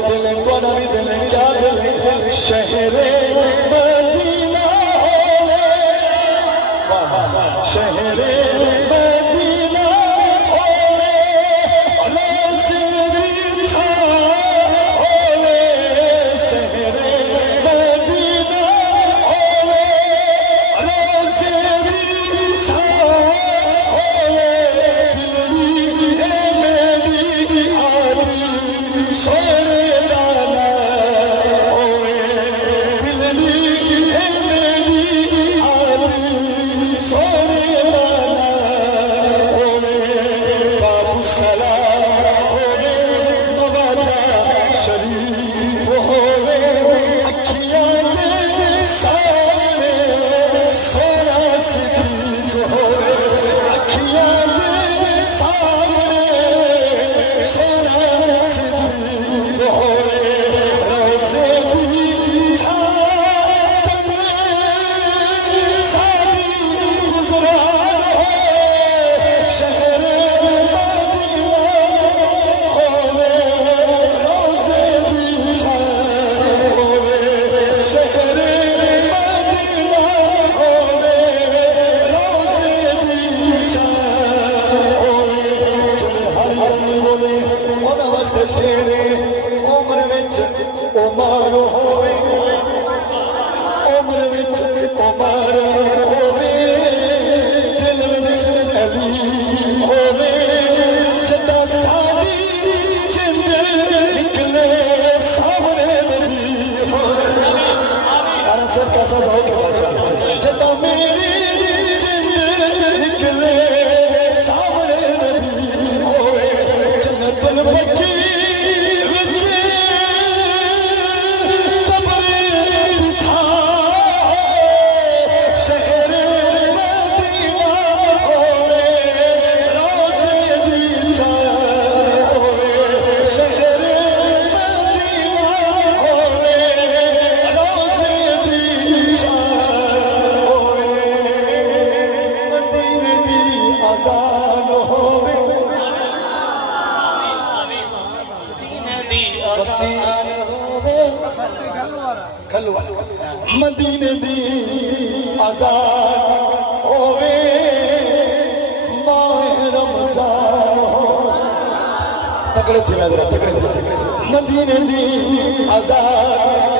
भी दिल है, तुम्हारा भी दिल है, क्या दिल है? शहरे मदीना होवे, शहरे मदीना होवे, रोज़े बिछा होवे, शहरे मदीना होवे, रोज़े बिछा होवे, दिलरी है मेरी आदि सोने जाना होवे, दिलरी है मेरी आदि सोने जाना होवे, बाबू सलाम होवे, नवाजा शरीफ होवे, अखियां दे सामने सोना सिद्दीक होवे, अखियां दे सामने सोना सिद्दीक होवे, रोज़े बिछा तमने सारी गुज़रान होवे, शहरे मदीना होवे, रोज़े बिछा होवे, शहरे मदीना होवे, रोज़े बिछा होवे, हर गली बोले उन्हां वास्ते शेरे उम्र विच उमर होवे, उम्र विच उमर होवे, दिल विच अली होवे, जदा सारी जिंद निकले सामने नबी होवे, सर कैसा जाओ के जदा मेरी जिंद निकले सामने नबी होवे, जन्नतुल बकी विच कब्र बिठा होवे, शहरे मदीना होवे, रोज़े बिछा होवे, शहरे मदीना होवे, रोज़े बिछा होवे, मदीने दी अज़ान होवे, बस्ती गलवा मदीने दी अज़ान होवे, माह रमज़ान हो, तकड़े थे मैं जरा तकड़े थे, मदीने दी अज़ान